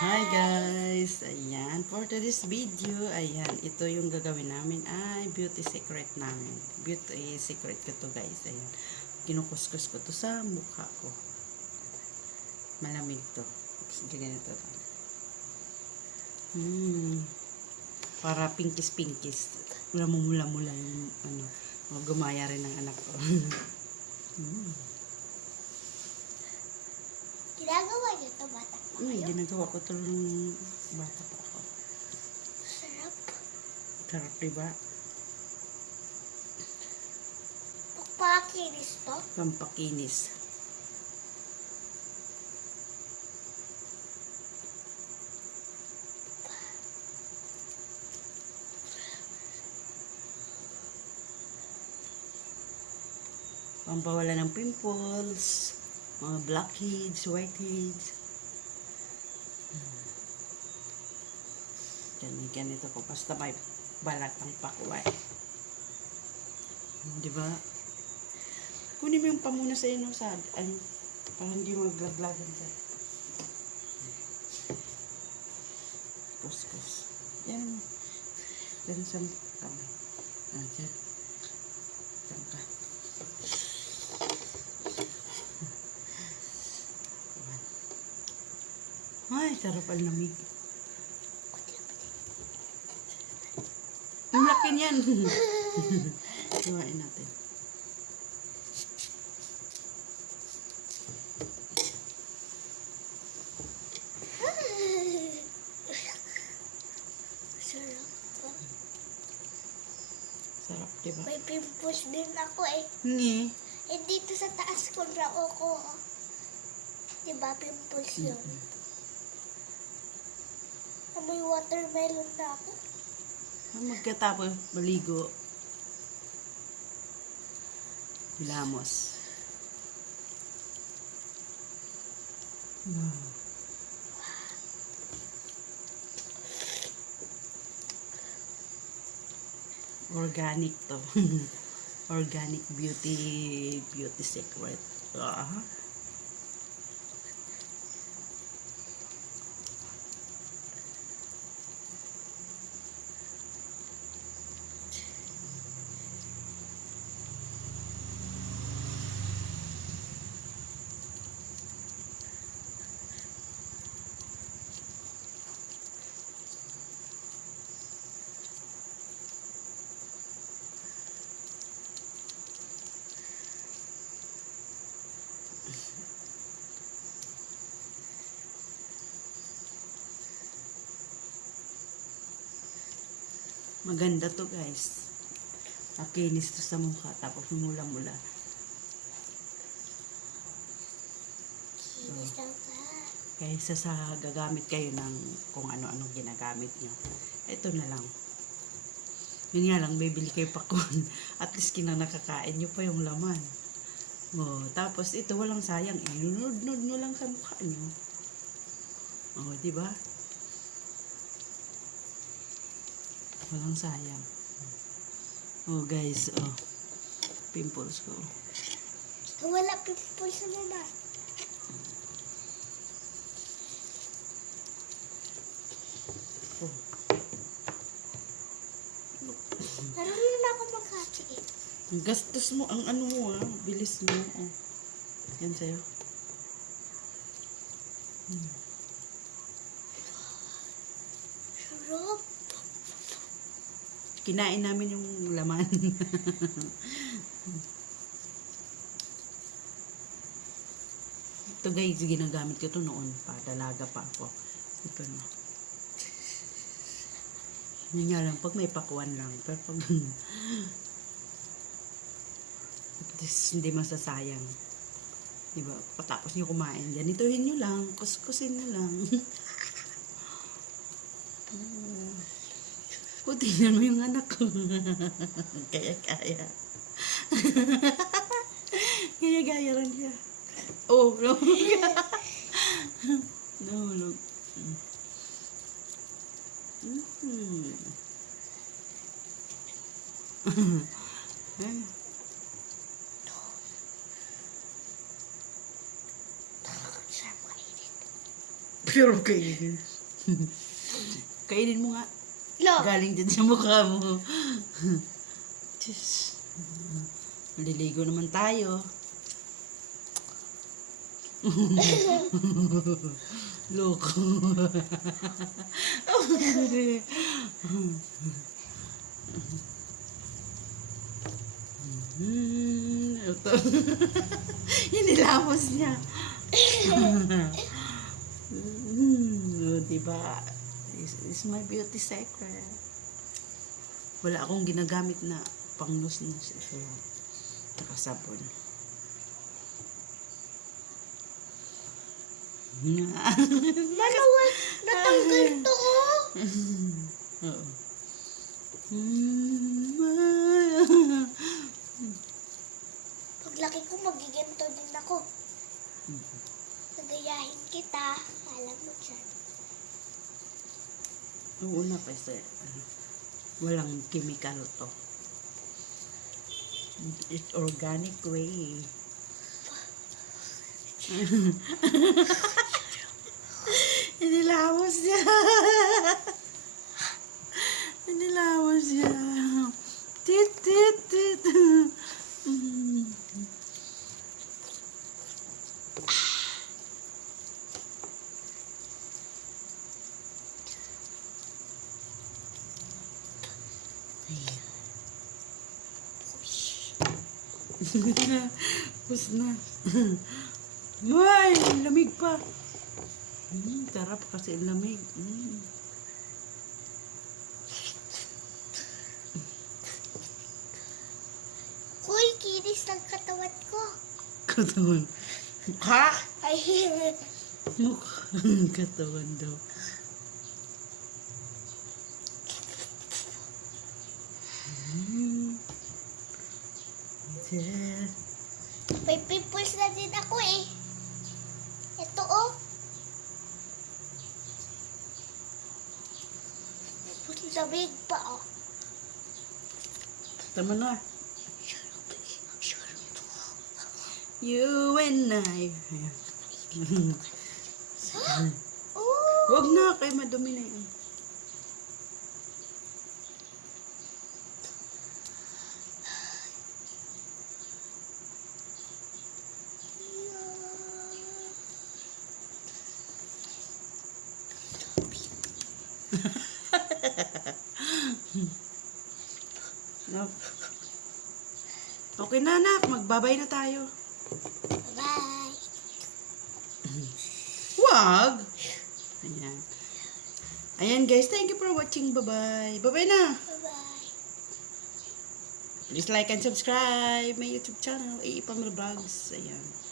Hi guys! Ayan, for today's video, ayan, ito yung gagawin namin ay beauty secret namin. Beauty secret ko to guys, ayan. Kinukuskus ko to sa mukha ko. Malamig to. Ganito. Para pinkis-pinkis. Mula-mula yung ano. Gumaya rin ng anak ko. Ginagawa niyo ito, bata pa kayo? Ginagawa ko to nung bata pa ako. Sarap. Sarap, diba? Pampakinis to? Pampakinis. Pampawala ng pimples, mga blackheads, whiteheads. Ganito ko. Basta may balat ang pakuway. Diba? Kunin mo yung pamuna sa inyo sa ano, para hindi maglaglagan sa kuskus. Yan. Yan sa kamay. Dyan. Dyan ka. Ay, sarap ang lamig. Ang laki niyan. Iwain natin. Sarap po. Sarap, diba? May pimples din ako eh. Ngi. Eh dito sa taas ko na ako. Diba pimples yun? May watermelon na ako. Magkatapos maligo. Bilamos. Organic to. Organic beauty secret. Maganda to guys. Makinis to sa mukha. Tapos mula-mula. Kinis lang ka. Kaysa sa gagamit kayo ng kung ano-ano ginagamit nyo. Ito na lang. Yun nga lang, bibili kayo pakwan. At least nakakain nyo pa yung laman. Tapos ito walang sayang. Nunod-nod nyo lang sa mukha nyo. Diba? Walang sayang. Guys, pimples ko. Wala pimples na mama. Marunong na ako maghati eh. Gastos mo ang ano mo bilis mo. Yan sa'yo. Sarap. Kinain namin yung laman. Ito guys, ginagamit ko to noon pa. Dalaga pa ako. Ito na. Yun nga lang, pag may pakuan lang. Pero pag hindi masasayang. Diba? Patapos nyo kumain, ganituhin nyo lang. Kuskusin nyo lang. Tingnan mo yung anak ko. Kaya. Kaya rin siya. Nahulog. Nahulog. Pero kainin. Kainin mo nga. Lo. Galing dyan sa mukha mo. Diyos. Maliligo naman tayo. Loko. Ito. Inilamos niya. Diba? This is my beauty secret. Wala akong ginagamit na pang-nus-nus. Ito lang. Nakasabon. Manawan, natanggal to. Oo. Paglaki ko, magiginto din ako. Nagayahin kita. Alam mo dyan. Oo na kasi walang chemical to. It's organic way. Inilamos niya. Inilamos niya. Tit, tit, tit. Pus na. May, lamig pa. Sarap kasi ang lamig. Uy, kinis ng katawan ko. Katawan. Ha? Ay, Mukha. Katawan daw. Yeah. may pimples na din ako eh. Ito oh. Lamig pa oh. Tama na. You and I. Oh. Huwag na, kay madumi na yun. Okay na anak, magbabay na tayo. Bye. Wag! Ayan. Ayan guys, thank you for watching. Bye-bye. Bye-bye na. Bye-bye. Please like and subscribe my YouTube channel, Iipamil Vlogs. Ayan.